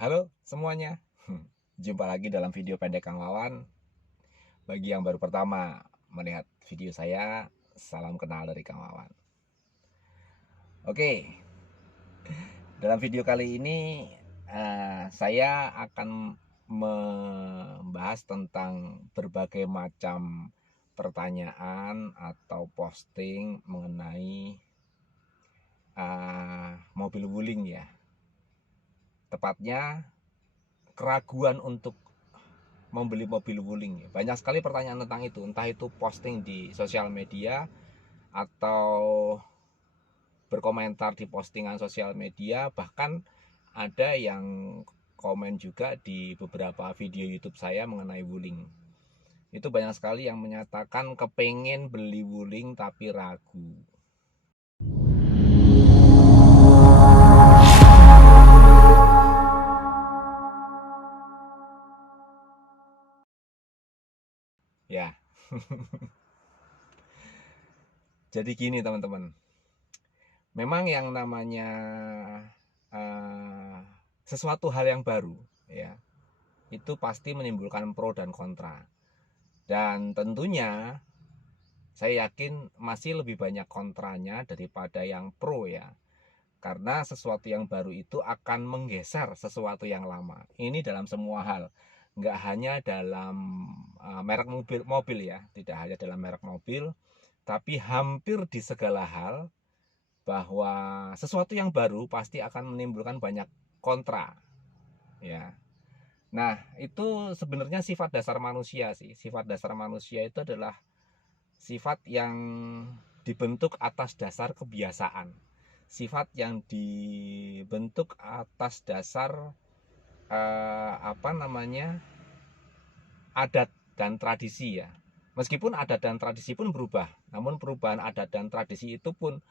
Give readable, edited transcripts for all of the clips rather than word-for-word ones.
Halo semuanya, jumpa lagi dalam video pendek Kang Wawan. Bagi yang baru pertama melihat video saya, salam kenal dari Kang Wawan. Oke, dalam video kali ini saya akan membahas tentang berbagai macam pertanyaan atau posting mengenai mobil wuling ya. Tepatnya keraguan untuk membeli mobil wuling. Banyak sekali pertanyaan tentang itu, entah itu posting di sosial media atau berkomentar di postingan sosial media, bahkan ada yang komen juga di beberapa video YouTube saya mengenai wuling. Itu banyak sekali yang menyatakan kepengen beli wuling tapi ragu. Ya. Jadi gini teman-teman, memang yang namanya sesuatu hal yang baru ya, itu pasti menimbulkan pro dan kontra. Dan tentunya saya yakin masih lebih banyak kontranya daripada yang pro ya. Karena sesuatu yang baru itu akan menggeser sesuatu yang lama. Ini dalam semua hal. Nggak hanya dalam merek mobil ya. Tidak hanya dalam merek mobil. Tapi hampir di segala hal. Bahwa sesuatu yang baru pasti akan menimbulkan banyak kontra. Ya. Nah, itu sebenarnya sifat dasar manusia sih. Sifat dasar manusia itu adalah sifat yang dibentuk atas dasar kebiasaan. Sifat yang dibentuk atas dasar adat dan tradisi ya. Meskipun adat dan tradisi pun berubah, namun perubahan adat dan tradisi itu pun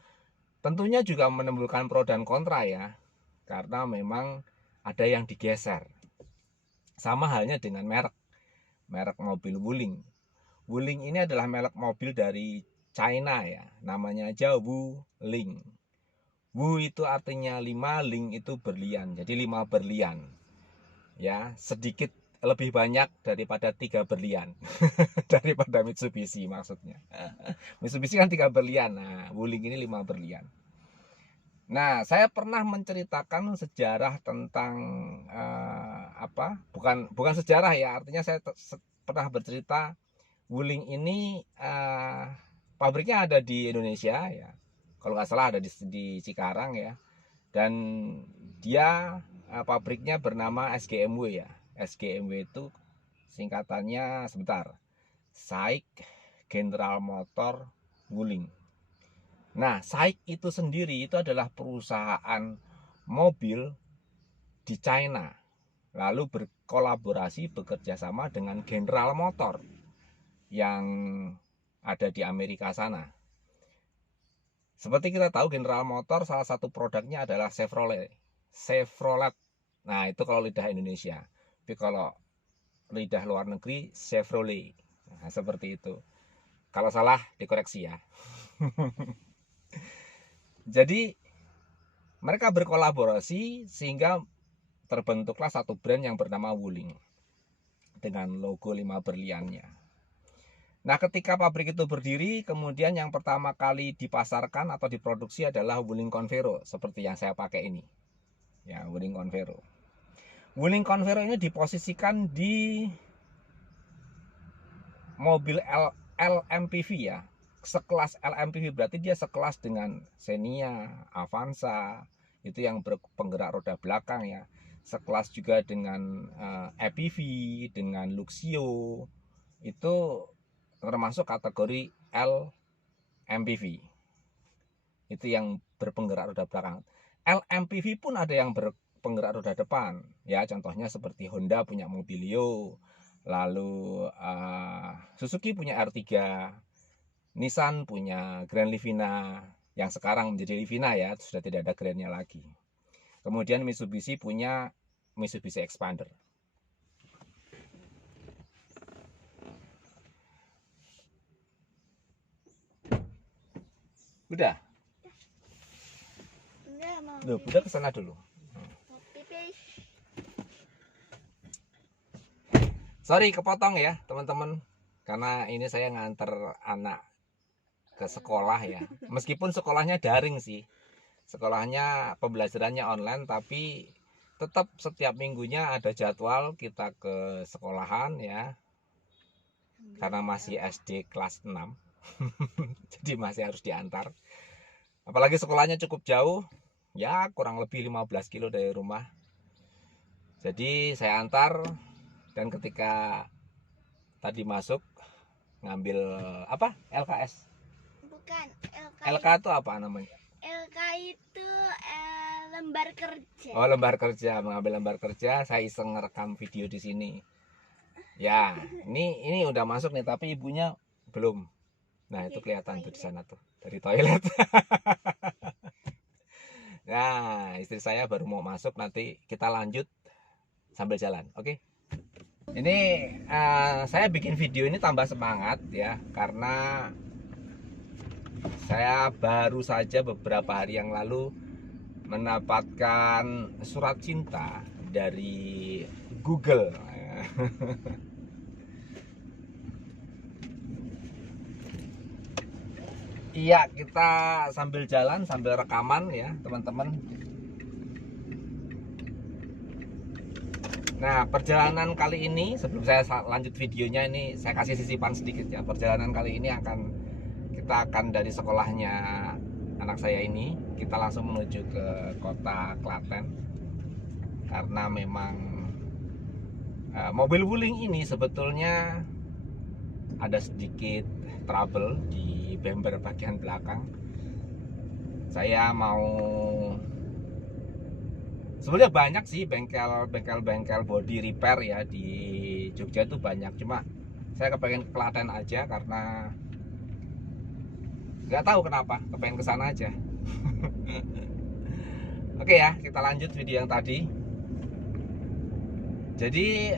tentunya juga menimbulkan pro dan kontra ya. Karena memang ada yang digeser. Sama halnya dengan merek mobil Wuling. Wuling ini adalah merek mobil dari China ya, namanya aja Wuling. Wu itu artinya 5, ling itu berlian, jadi 5 berlian. Ya, sedikit lebih banyak daripada 3 berlian. Daripada Mitsubishi maksudnya. Mitsubishi kan 3 berlian. Nah, Wuling ini 5 berlian. Nah, saya pernah menceritakan sejarah tentang bukan sejarah ya, artinya saya pernah bercerita Wuling ini pabriknya ada di Indonesia ya. Kalau nggak salah ada di Cikarang ya. Dan dia pabriknya bernama SGMW ya. SGMW itu singkatannya sebentar. SAIC General Motor Wuling. Nah, SAIC itu sendiri itu adalah perusahaan mobil di China. Lalu berkolaborasi bekerja sama dengan General Motor yang ada di Amerika sana. Seperti kita tahu General Motor salah satu produknya adalah Chevrolet. Chevrolet. Nah, itu kalau lidah Indonesia. Tapi kalau lidah luar negeri Chevrolet. Nah, seperti itu. Kalau salah dikoreksi ya. Jadi mereka berkolaborasi sehingga terbentuklah satu brand yang bernama Wuling dengan logo 5 berliannya. Nah, ketika pabrik itu berdiri, kemudian yang pertama kali dipasarkan atau diproduksi adalah Wuling Convero seperti yang saya pakai ini. Ya, Wuling Convero. Wuling Convero ini diposisikan di mobil LMPV ya. Sekelas LMPV berarti dia sekelas dengan Xenia, Avanza, itu yang berpenggerak roda belakang ya. Sekelas juga dengan EPV, dengan Luxio. Itu termasuk kategori LMPV. Itu yang berpenggerak roda belakang. LMPV pun ada yang berpenggerak roda depan. Ya, contohnya seperti Honda punya Mobilio, lalu Suzuki punya R3, Nissan punya Grand Livina, yang sekarang menjadi Livina ya, sudah tidak ada Grandnya lagi. Kemudian Mitsubishi punya Mitsubishi Expander. Udah? Enggak mau Loh, udah kesana dulu. pipis. Sorry kepotong ya teman-teman, karena ini saya nganter anak ke sekolah ya. Meskipun sekolahnya daring sih, sekolahnya pembelajarannya online, tapi tetap setiap minggunya ada jadwal kita ke sekolahan ya, karena masih SD kelas 6. Jadi masih harus diantar, apalagi sekolahnya cukup jauh ya, kurang lebih 15 kilo dari rumah. Jadi saya antar, dan ketika tadi masuk ngambil apa, LKS, Bukan, LK itu apa namanya? LK itu lembar kerja. Oh, lembar kerja, mengambil lembar kerja. Saya iseng ngerekam video di sini. Ya, ini udah masuk nih, tapi ibunya belum. Nah, itu kelihatan tuh di sana tuh, dari toilet. Nah, istri saya baru mau masuk, nanti kita lanjut sambil jalan, oke? Ini saya bikin video ini tambah semangat ya, karena saya baru saja beberapa hari yang lalu mendapatkan surat cinta dari Google. Iya, kita sambil jalan sambil rekaman ya teman-teman. Nah, perjalanan kali ini, sebelum saya lanjut videonya, ini saya kasih sisipan sedikit ya. Perjalanan kali ini kita akan dari sekolahnya anak saya ini, kita langsung menuju ke kota Klaten. Karena memang mobil wuling ini sebetulnya ada sedikit trouble di bumper bagian belakang. Saya mau, sebenarnya banyak sih bengkel body repair ya di Jogja itu banyak, cuma saya kepengen ke Klaten aja karena nggak tahu kenapa kepengen kesana aja. Oke ya, kita lanjut video yang tadi. Jadi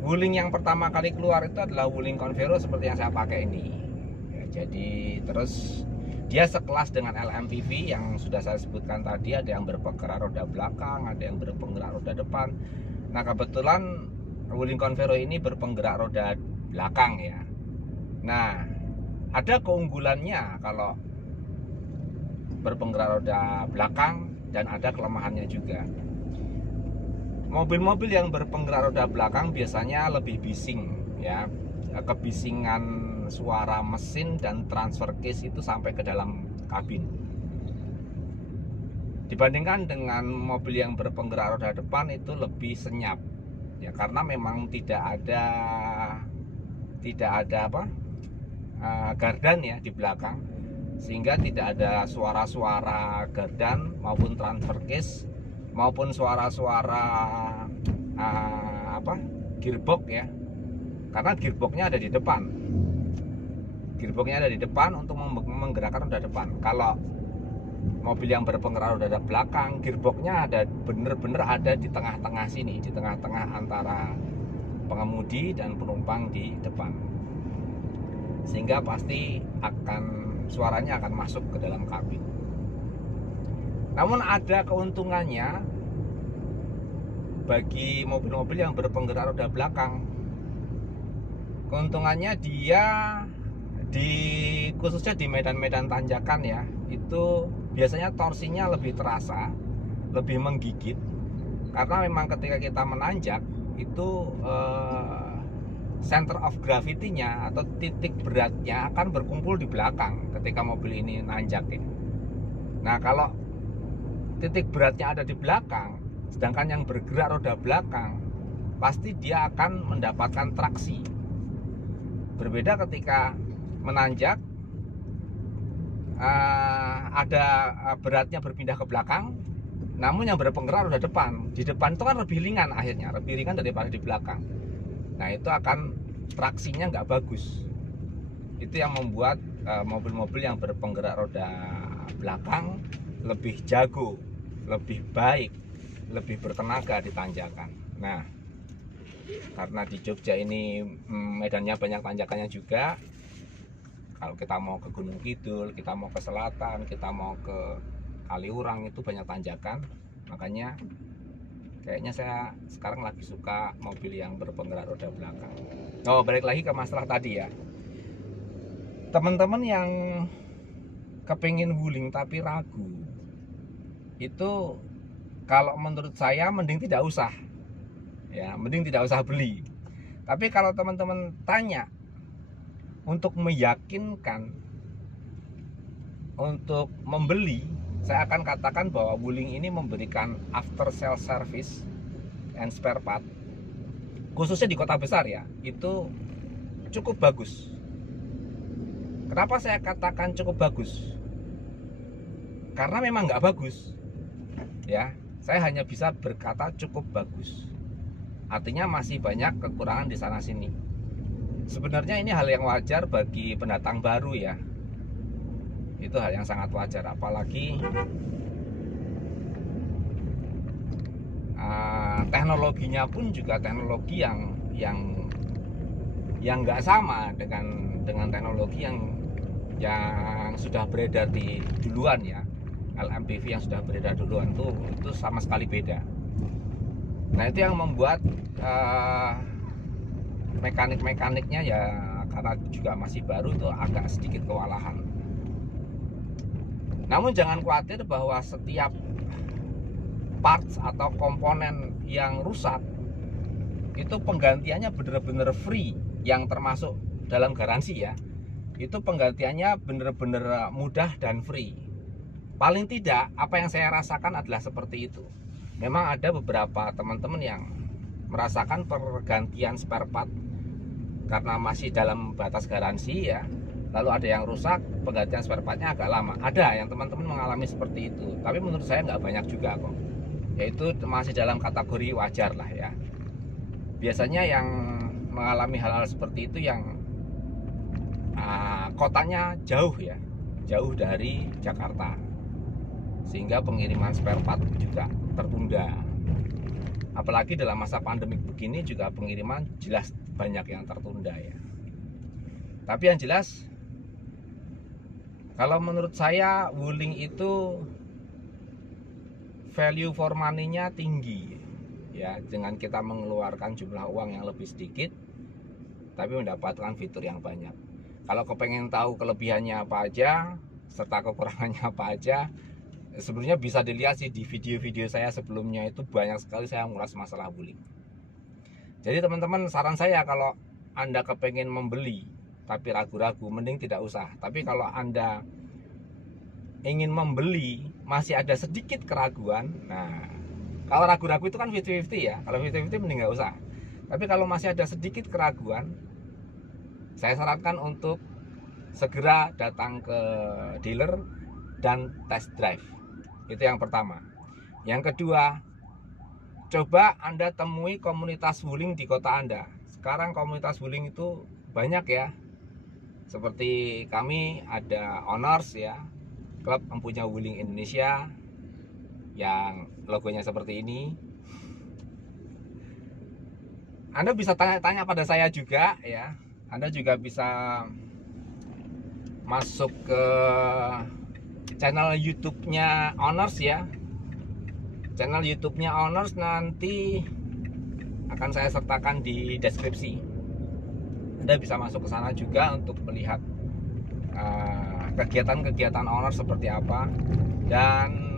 wuling yang pertama kali keluar itu adalah wuling Convero seperti yang saya pakai ini ya, jadi terus dia sekelas dengan LMPV yang sudah saya sebutkan tadi. Ada yang berpenggerak roda belakang, ada yang berpenggerak roda depan. Nah, kebetulan wuling Convero ini berpenggerak roda belakang ya. Nah, ada keunggulannya kalau berpenggerak roda belakang dan ada kelemahannya juga. Mobil-mobil yang berpenggerak roda belakang biasanya lebih bising ya, kebisingan suara mesin dan transfer case itu sampai ke dalam kabin, dibandingkan dengan mobil yang berpenggerak roda depan itu lebih senyap ya, karena memang tidak ada gardan ya di belakang, sehingga tidak ada suara-suara gardan maupun transfer case maupun suara-suara gearbox ya, karena gearboxnya ada di depan. Gearboxnya ada di depan untuk menggerakkan roda depan. Kalau mobil yang berpenggerak roda belakang, gearboxnya ada bener-bener ada di tengah-tengah sini, di tengah-tengah antara pengemudi dan penumpang di depan, sehingga pasti suaranya akan masuk ke dalam kabin. Namun ada keuntungannya bagi mobil-mobil yang berpenggerak roda belakang. Keuntungannya dia khususnya di medan-medan tanjakan ya, itu biasanya torsinya lebih terasa, lebih menggigit. Karena memang ketika kita menanjak itu center of gravity-nya atau titik beratnya akan berkumpul di belakang ketika mobil ini nanjak ya. Nah, kalau titik beratnya ada di belakang, sedangkan yang bergerak roda belakang, pasti dia akan mendapatkan traksi. Berbeda ketika menanjak, ada beratnya berpindah ke belakang, namun yang berpenggerak roda depan, di depan itu kan lebih ringan, akhirnya lebih ringan daripada di belakang. Nah, itu akan traksinya nggak bagus. Itu yang membuat mobil-mobil yang berpenggerak roda belakang lebih jago, lebih baik, lebih bertenaga di tanjakan. Nah, karena di Jogja ini medannya banyak tanjakannya juga. Kalau kita mau ke Gunung Kidul, kita mau ke selatan, kita mau ke Kaliurang, itu banyak tanjakan. Makanya Kayaknya saya sekarang lagi suka mobil yang berpenggerak roda belakang. Oh, balik lagi ke masalah tadi ya. Teman-teman yang kepingin wuling tapi ragu, itu kalau menurut saya mending tidak usah. Ya, mending tidak usah beli. Tapi kalau teman-teman tanya untuk meyakinkan untuk membeli, saya akan katakan bahwa Wuling ini memberikan after sale service and spare part, khususnya di kota besar ya, itu cukup bagus. Kenapa saya katakan cukup bagus? Karena memang nggak bagus ya, saya hanya bisa berkata cukup bagus. Artinya masih banyak kekurangan di sana sini. Sebenarnya ini hal yang wajar bagi pendatang baru ya. Itu hal yang sangat wajar, apalagi teknologinya pun juga teknologi yang nggak sama dengan teknologi yang sudah beredar di duluan ya. LMPV yang sudah beredar duluan itu sama sekali beda. Nah, itu yang membuat mekanik-mekaniknya ya, karena juga masih baru, itu agak sedikit kewalahan. Namun jangan khawatir bahwa setiap parts atau komponen yang rusak itu penggantiannya benar-benar free, yang termasuk dalam garansi ya. Itu penggantiannya benar-benar mudah dan free. Paling tidak apa yang saya rasakan adalah seperti itu. Memang ada beberapa teman-teman yang merasakan pergantian spare part karena masih dalam batas garansi ya. Lalu ada yang rusak, penggantian spare partnya agak lama. Ada yang teman-teman mengalami seperti itu. Tapi menurut saya nggak banyak juga kok. Yaitu masih dalam kategori wajar lah ya. Biasanya yang mengalami hal-hal seperti itu yang kotanya jauh ya, jauh dari Jakarta, sehingga pengiriman spare part juga tertunda. Apalagi dalam masa pandemi begini juga pengiriman jelas banyak yang tertunda ya. Tapi yang jelas, kalau menurut saya Wuling itu value for money-nya tinggi ya, dengan kita mengeluarkan jumlah uang yang lebih sedikit tapi mendapatkan fitur yang banyak. Kalau kepengen tahu kelebihannya apa aja serta kekurangannya apa aja, sebenarnya bisa dilihat sih di video-video saya sebelumnya, itu banyak sekali saya mengulas masalah Wuling. Jadi teman-teman, saran saya kalau Anda kepengen membeli tapi ragu-ragu, mending tidak usah. Tapi kalau Anda ingin membeli masih ada sedikit keraguan, nah kalau ragu-ragu itu kan 50-50 ya. Kalau 50-50 mending nggak usah. Tapi kalau masih ada sedikit keraguan, saya sarankan untuk segera datang ke dealer dan test drive. Itu yang pertama. Yang kedua, coba Anda temui komunitas Wuling di kota Anda. Sekarang komunitas Wuling itu banyak ya. Seperti kami ada Owners ya, klub empunya Wuling Indonesia, yang logonya seperti ini. Anda bisa tanya-tanya pada saya juga ya. Anda juga bisa masuk ke channel YouTube-nya Owners ya. Channel YouTube-nya Owners nanti akan saya sertakan di deskripsi. Anda bisa masuk ke sana juga untuk melihat kegiatan-kegiatan Owners seperti apa. Dan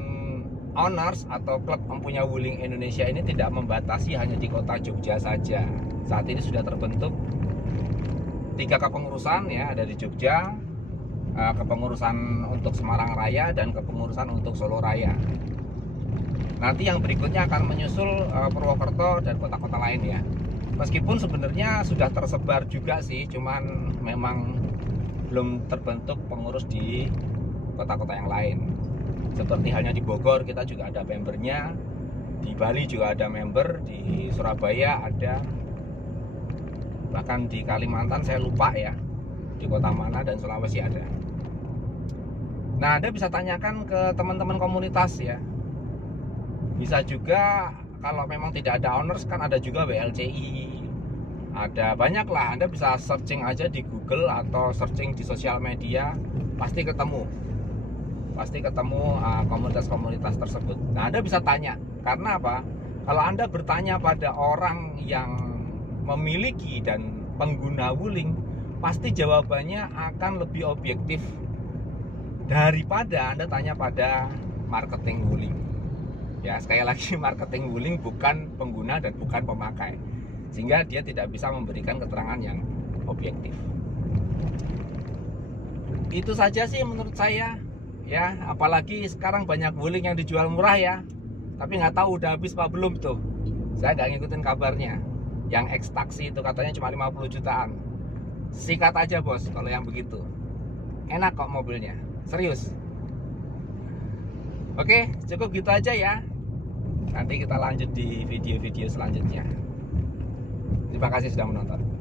Owners atau klub empunya Wuling Indonesia ini tidak membatasi hanya di kota Jogja saja. Saat ini sudah terbentuk 3 kepengurusan ya, ada di Jogja, kepengurusan untuk Semarang Raya, dan kepengurusan untuk Solo Raya. Nanti yang berikutnya akan menyusul Purwokerto dan kota-kota lain ya. Meskipun sebenarnya sudah tersebar juga sih, cuman memang belum terbentuk pengurus di kota-kota yang lain. Seperti halnya di Bogor kita juga ada membernya, di Bali juga ada member, di Surabaya ada, bahkan di Kalimantan saya lupa ya di kota mana, dan Sulawesi ada. Nah, Anda bisa tanyakan ke teman-teman komunitas ya. Bisa juga kalau memang tidak ada Owners, kan ada juga WLCI, ada banyak lah. Anda bisa searching aja di Google atau searching di sosial media, pasti ketemu komunitas-komunitas tersebut. Nah, Anda bisa tanya, karena apa? Kalau Anda bertanya pada orang yang memiliki dan pengguna Wuling, pasti jawabannya akan lebih objektif daripada Anda tanya pada marketing Wuling. Ya, sekali lagi, marketing Wuling bukan pengguna dan bukan pemakai, sehingga dia tidak bisa memberikan keterangan yang objektif. Itu saja sih menurut saya. Ya, apalagi sekarang banyak Wuling yang dijual murah ya, tapi nggak tahu udah habis apa belum tuh. Saya nggak ngikutin kabarnya. Yang X taksi itu katanya cuma 50 jutaan. Sikat aja bos kalau yang begitu. Enak kok mobilnya, serius. Oke, cukup gitu aja ya. Nanti kita lanjut di video-video selanjutnya. Terima kasih sudah menonton.